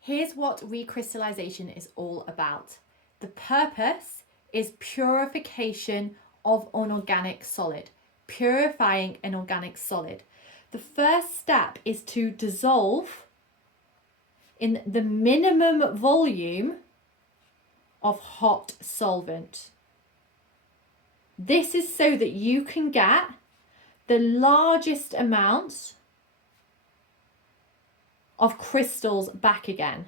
Here's what recrystallization is all about. The purpose is purification of an organic solid, purifying an organic solid. The first step is to dissolve in the minimum volume of hot solvent. This is so that you can get the largest amount of crystals back again.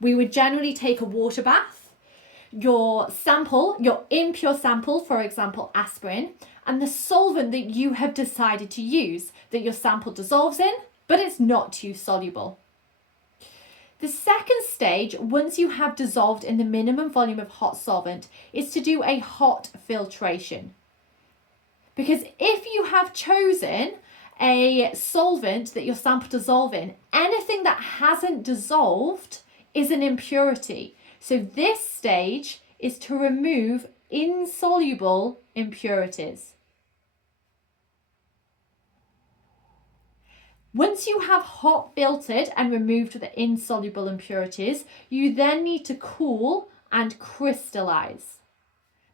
We would generally take a water bath, your sample, your impure sample, for example, aspirin, and the solvent that you have decided to use, that your sample dissolves in, but it's not too soluble. The second stage, once you have dissolved in the minimum volume of hot solvent, is to do a hot filtration. Because if you have chosen a solvent that your sample dissolve in, anything that hasn't dissolved is an impurity. So this stage is to remove insoluble impurities. Once you have hot filtered and removed the insoluble impurities, you then need to cool and crystallize.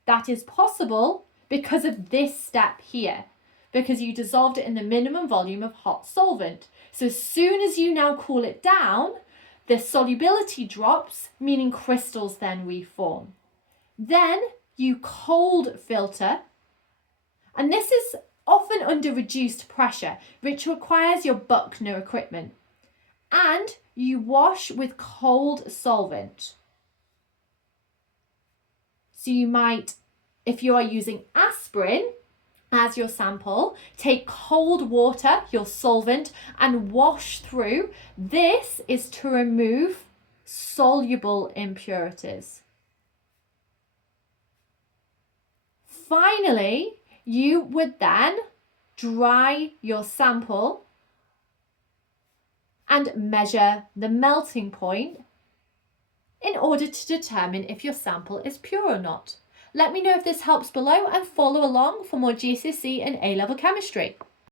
That is possible because of this step here, because you dissolved it in the minimum volume of hot solvent. So as soon as you now cool it down, the solubility drops, meaning crystals then reform. Then you cold filter, and this is often under reduced pressure, which requires your Buchner equipment, and you wash with cold solvent. So you might, if you are using aspirin as your sample, take cold water, your solvent, and wash through. This is to remove soluble impurities. Finally, you would then dry your sample and measure the melting point in order to determine if your sample is pure or not. Let me know if this helps below and follow along for more GCSE and A-level chemistry.